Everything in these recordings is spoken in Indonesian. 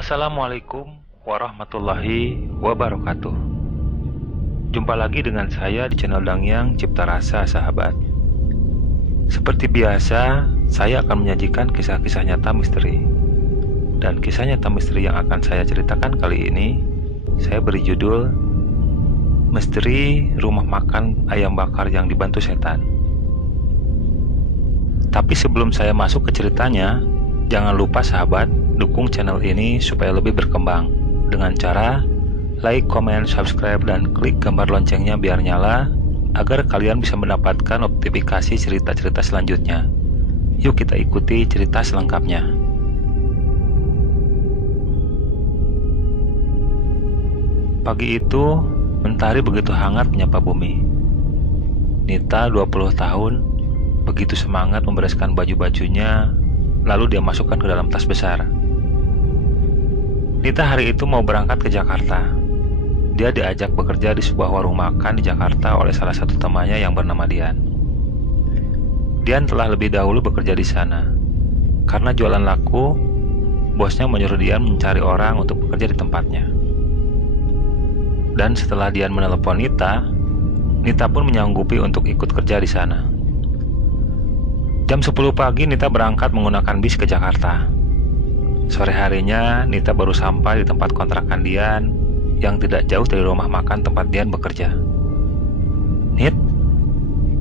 Assalamualaikum warahmatullahi wabarakatuh. Jumpa lagi dengan saya di channel Dangyang Cipta Rasa, sahabat. Seperti biasa, saya akan menyajikan kisah-kisah nyata misteri. Dan kisah nyata misteri yang akan saya ceritakan kali ini, saya beri judul Misteri Rumah Makan Ayam Bakar yang Dibantu Setan. Tapi sebelum saya masuk ke ceritanya, jangan lupa sahabat, dukung channel ini supaya lebih berkembang dengan cara like, comment, subscribe, dan klik gambar loncengnya biar nyala agar kalian bisa mendapatkan notifikasi cerita-cerita selanjutnya. Yuk kita ikuti cerita selengkapnya. Pagi itu, mentari begitu hangat menyapa bumi. Nita 20 tahun begitu semangat membereskan baju-bajunya, lalu dia masukkan ke dalam tas besar. Nita hari itu mau berangkat ke Jakarta. Dia diajak bekerja di sebuah warung makan di Jakarta oleh salah satu temannya yang bernama Dian. Dian telah lebih dahulu bekerja di sana. Karena jualan laku, bosnya menyuruh Dian mencari orang untuk bekerja di tempatnya. Dan setelah Dian menelepon Nita, Nita pun menyanggupi untuk ikut kerja di sana. Jam 10 pagi Nita berangkat menggunakan bis ke Jakarta. Sore harinya, Nita baru sampai di tempat kontrakan Dian yang tidak jauh dari rumah makan tempat Dian bekerja. "Nit,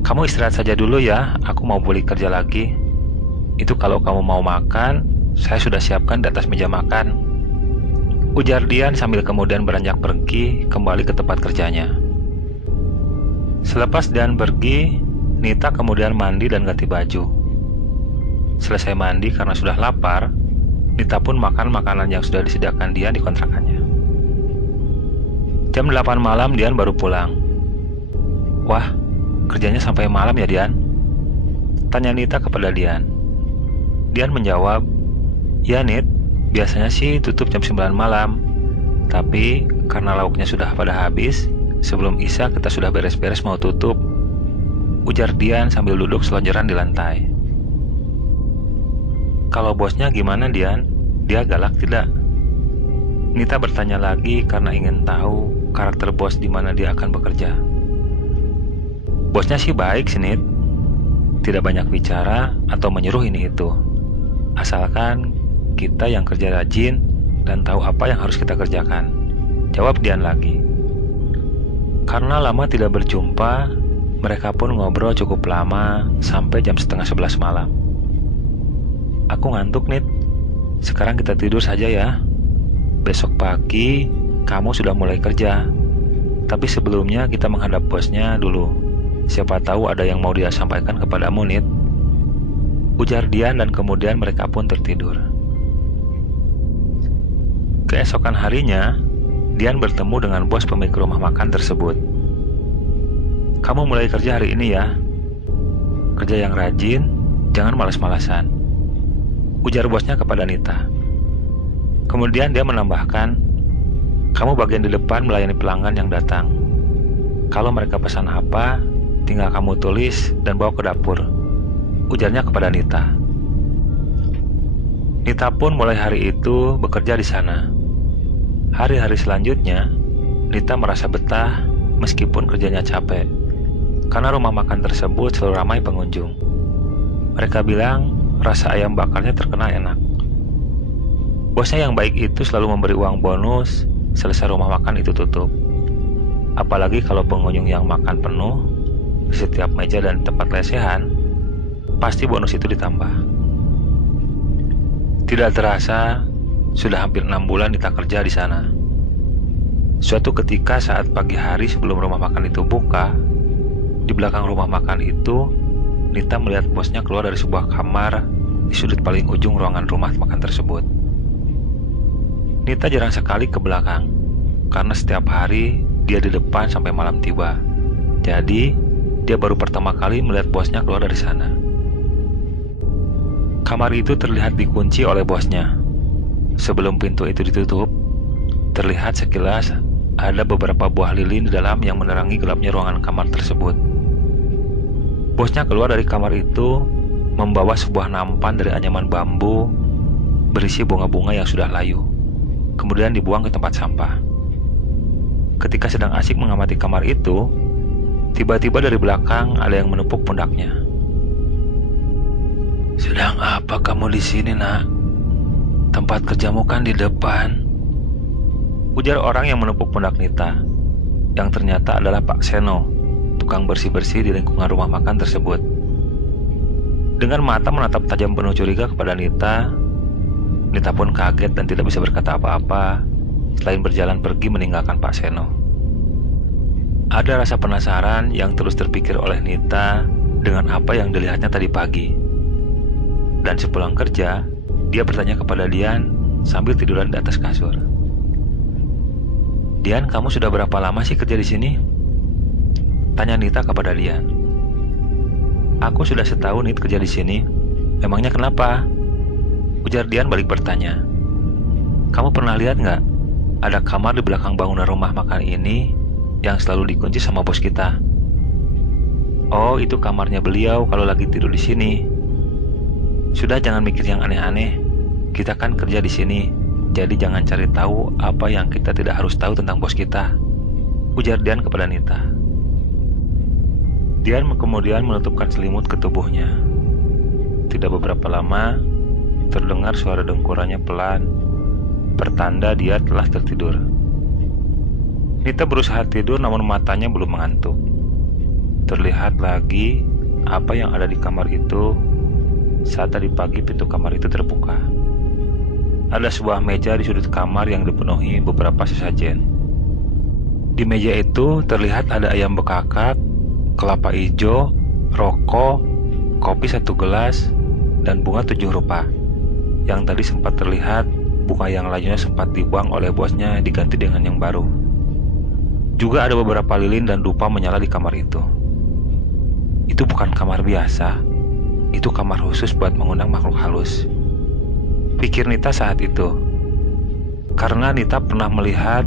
kamu istirahat saja dulu ya, aku mau balik kerja lagi. Itu kalau kamu mau makan, saya sudah siapkan di atas meja makan," ujar Dian sambil kemudian beranjak pergi kembali ke tempat kerjanya. Selepas Dian pergi, Nita kemudian mandi dan ganti baju. Selesai mandi karena sudah lapar, Nita pun makan makanan yang sudah disediakan Dian di kontrakannya. Jam 8 malam Dian baru pulang. "Wah, kerjanya sampai malam ya Dian?" tanya Nita kepada Dian. Dian menjawab, "Ya Nit, biasanya sih tutup jam 9 malam. Tapi karena lauknya sudah pada habis, sebelum Isya kita sudah beres-beres mau tutup," ujar Dian sambil duduk selonjoran di lantai. "Kalau bosnya gimana Dian? Dia galak tidak?" Nita bertanya lagi karena ingin tahu karakter bos di mana dia akan bekerja. "Bosnya sih baik sih Nit. Tidak banyak bicara atau menyuruh ini itu. Asalkan kita yang kerja rajin dan tahu apa yang harus kita kerjakan," jawab Dian lagi. Karena lama tidak berjumpa, mereka pun ngobrol cukup lama sampai jam setengah 11 malam. "Aku ngantuk Nit. Sekarang kita tidur saja ya. Besok pagi kamu sudah mulai kerja. Tapi sebelumnya kita menghadap bosnya dulu. Siapa tahu ada yang mau dia sampaikan kepadamu Nit," ujar Dian dan kemudian mereka pun tertidur. Keesokan harinya, Dian bertemu dengan bos pemilik rumah makan tersebut. "Kamu mulai kerja hari ini ya. Kerja yang rajin, jangan malas-malasan," ujar bosnya kepada Nita. Kemudian dia menambahkan, "Kamu bagian di depan melayani pelanggan yang datang. Kalau mereka pesan apa, tinggal kamu tulis dan bawa ke dapur," ujarnya kepada Nita. Nita pun mulai hari itu bekerja di sana. Hari-hari selanjutnya, Nita merasa betah meskipun kerjanya capek, karena rumah makan tersebut selalu ramai pengunjung. Mereka bilang rasa ayam bakarnya terkenal enak. Bosnya yang baik itu selalu memberi uang bonus selesai rumah makan itu tutup. Apalagi kalau pengunjung yang makan penuh di setiap meja dan tempat lesehan, pasti bonus itu ditambah. Tidak terasa, sudah hampir 6 bulan Nita kerja di sana. Suatu ketika saat pagi hari sebelum rumah makan itu buka, di belakang rumah makan itu, Nita melihat bosnya keluar dari sebuah kamar di sudut paling ujung ruangan rumah makan tersebut. Nita jarang sekali ke belakang, karena setiap hari dia di depan sampai malam tiba. Jadi, dia baru pertama kali melihat bosnya keluar dari sana. Kamar itu terlihat dikunci oleh bosnya. Sebelum pintu itu ditutup, terlihat sekilas ada beberapa buah lilin di dalam yang menerangi gelapnya ruangan kamar tersebut. Bosnya keluar dari kamar itu membawa sebuah nampan dari anyaman bambu berisi bunga-bunga yang sudah layu. kemudian dibuang ke tempat sampah. Ketika sedang asik mengamati kamar itu, tiba-tiba dari belakang ada yang menepuk pundaknya. "Sedang apa kamu di sini, Nak? Tempat kerjamu kan di depan," ujar orang yang menepuk pundak Nita, yang ternyata adalah Pak Seno, tukang bersih-bersih di lingkungan rumah makan tersebut. Dengan mata menatap tajam penuh curiga kepada Nita, Nita pun kaget dan tidak bisa berkata apa-apa selain berjalan pergi meninggalkan Pak Seno. Ada rasa penasaran yang terus terpikir oleh Nita dengan apa yang dilihatnya tadi pagi. Dan sepulang kerja, dia bertanya kepada Dian sambil tiduran di atas kasur. "Dian, kamu sudah berapa lama sih kerja di sini?" tanya Nita kepada Dian. "Aku sudah setahun nih kerja di sini. Emangnya kenapa?" ujar Dian balik bertanya. "Kamu pernah lihat nggak? Ada kamar di belakang bangunan rumah makan ini yang selalu dikunci sama bos kita." "Oh, itu kamarnya beliau kalau lagi tidur di sini. Sudah, jangan mikir yang aneh-aneh. Kita kan kerja di sini, jadi jangan cari tahu apa yang kita tidak harus tahu tentang bos kita," ujar Dian kepada Nita. Dian kemudian menutupkan selimut ke tubuhnya. Tidak beberapa lama, terdengar suara dengkurannya pelan, pertanda dia telah tertidur. Nita berusaha tidur namun matanya belum mengantuk. Terlihat lagi apa yang ada di kamar itu saat tadi pagi pintu kamar itu terbuka. Ada sebuah meja di sudut kamar yang dipenuhi beberapa sesajen. Di meja itu terlihat ada ayam bekakak, kelapa hijau, rokok, kopi 1 gelas, dan bunga 7 rupa. Yang tadi sempat terlihat bunga yang lainnya sempat dibuang oleh bosnya diganti dengan yang baru. Juga ada beberapa lilin dan dupa menyala di kamar itu. Itu bukan kamar biasa, itu kamar khusus buat mengundang makhluk halus, pikir Nita saat itu. Karena Nita pernah melihat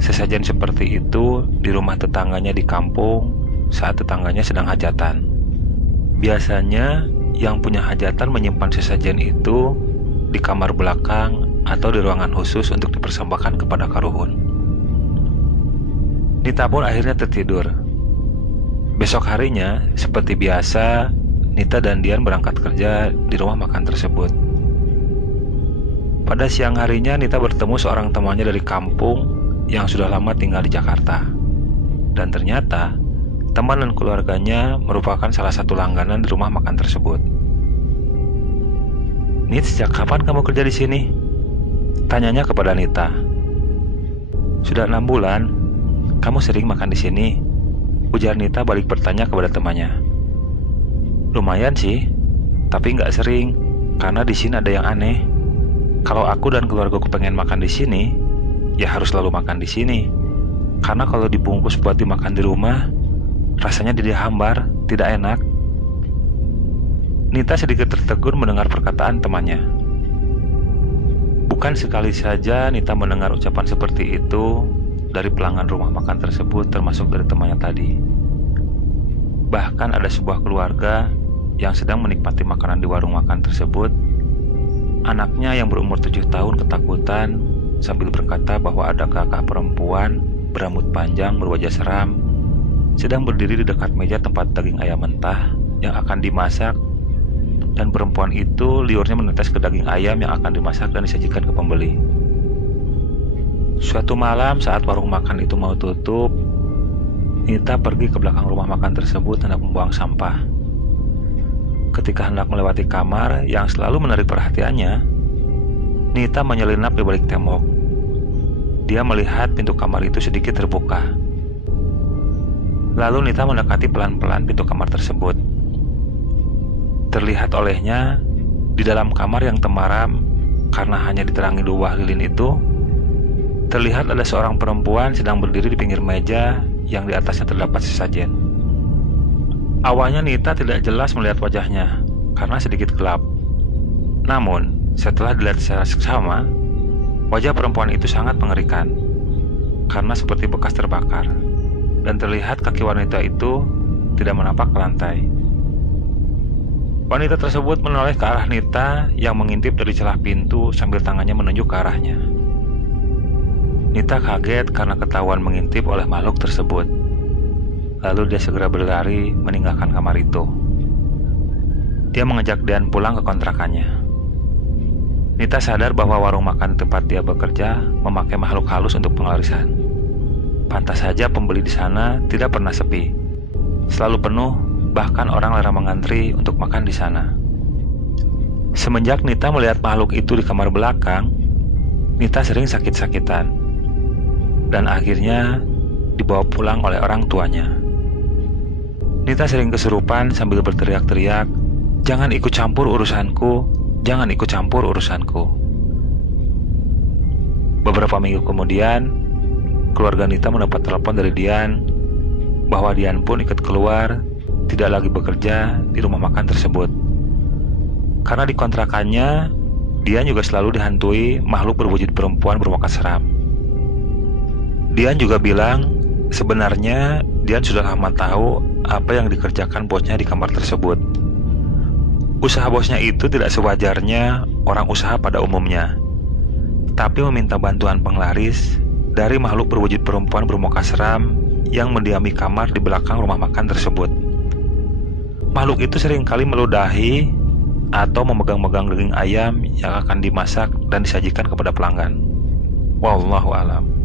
sesajen seperti itu di rumah tetangganya di kampung saat tetangganya sedang hajatan. Biasanya yang punya hajatan menyimpan sesajen itu di kamar belakang atau di ruangan khusus untuk dipersembahkan kepada karuhun. Nita pun akhirnya tertidur. Besok harinya, seperti biasa, Nita dan Dian berangkat kerja di rumah makan tersebut. Pada siang harinya, Nita bertemu seorang temannya dari kampung yang sudah lama tinggal di Jakarta. Dan ternyata, teman dan keluarganya merupakan salah satu langganan di rumah makan tersebut. "Nit, sejak kapan kamu kerja di sini?" tanyanya kepada Nita. "Sudah 6 bulan. Kamu sering makan di sini?" ujar Nita balik bertanya kepada temannya. "Lumayan sih, tapi nggak sering, karena di sini ada yang aneh. Kalau aku dan keluargaku pengen makan di sini, ya harus selalu makan di sini. Karena kalau dibungkus buat dimakan di rumah, rasanya jadi hambar, tidak enak." Nita sedikit tertegun mendengar perkataan temannya. Bukan sekali saja Nita mendengar ucapan seperti itu dari pelanggan rumah makan tersebut, termasuk dari temannya tadi. Bahkan ada sebuah keluarga yang sedang menikmati makanan di warung makan tersebut. Anaknya yang berumur 7 tahun ketakutan sambil berkata bahwa ada kakak perempuan berambut panjang berwajah seram sedang berdiri di dekat meja tempat daging ayam mentah yang akan dimasak, dan perempuan itu liurnya menetes ke daging ayam yang akan dimasak dan disajikan ke pembeli. Suatu malam saat warung makan itu mau tutup, Nita pergi ke belakang rumah makan tersebut hendak membuang sampah. Ketika hendak melewati kamar yang selalu menarik perhatiannya, Nita menyelinap di balik tembok. Dia melihat pintu kamar itu sedikit terbuka. Lalu Nita mendekati pelan-pelan pintu kamar tersebut. Terlihat olehnya di dalam kamar yang temaram karena hanya diterangi dua lilin itu, terlihat ada seorang perempuan sedang berdiri di pinggir meja yang di atasnya terdapat sesajen. Awalnya Nita tidak jelas melihat wajahnya karena sedikit gelap. Namun setelah dilihat secara seksama, wajah perempuan itu sangat mengerikan karena seperti bekas terbakar, dan terlihat kaki wanita itu tidak menapak ke lantai. Wanita tersebut menoleh ke arah Nita yang mengintip dari celah pintu sambil tangannya menunjuk ke arahnya. Nita kaget karena ketahuan mengintip oleh makhluk tersebut. Lalu dia segera berlari meninggalkan kamar itu. Dia mengajak Dian pulang ke kontrakannya. Nita sadar bahwa warung makan tempat dia bekerja memakai makhluk halus untuk pengarisan. Pantas saja pembeli di sana tidak pernah sepi. Selalu penuh, bahkan orang larang mengantri untuk makan di sana. Semenjak Nita melihat makhluk itu di kamar belakang, Nita sering sakit-sakitan. Dan akhirnya dibawa pulang oleh orang tuanya. Nita sering kesurupan sambil berteriak-teriak, "Jangan ikut campur urusanku, jangan ikut campur urusanku." Beberapa minggu kemudian, keluarga Nita mendapat telepon dari Dian bahwa Dian pun ikut keluar, tidak lagi bekerja di rumah makan tersebut. Karena di kontrakannya, Dian juga selalu dihantui makhluk berwujud perempuan bermuka seram. Dian juga bilang, sebenarnya Dian sudah lama tahu apa yang dikerjakan bosnya di kamar tersebut. Usaha bosnya itu tidak sewajarnya orang usaha pada umumnya, tapi meminta bantuan penglaris dari makhluk berwujud perempuan bermuka seram yang mendiami kamar di belakang rumah makan tersebut. Makhluk itu seringkali meludahi atau memegang-megang daging ayam yang akan dimasak dan disajikan kepada pelanggan. Wallahu a'lam.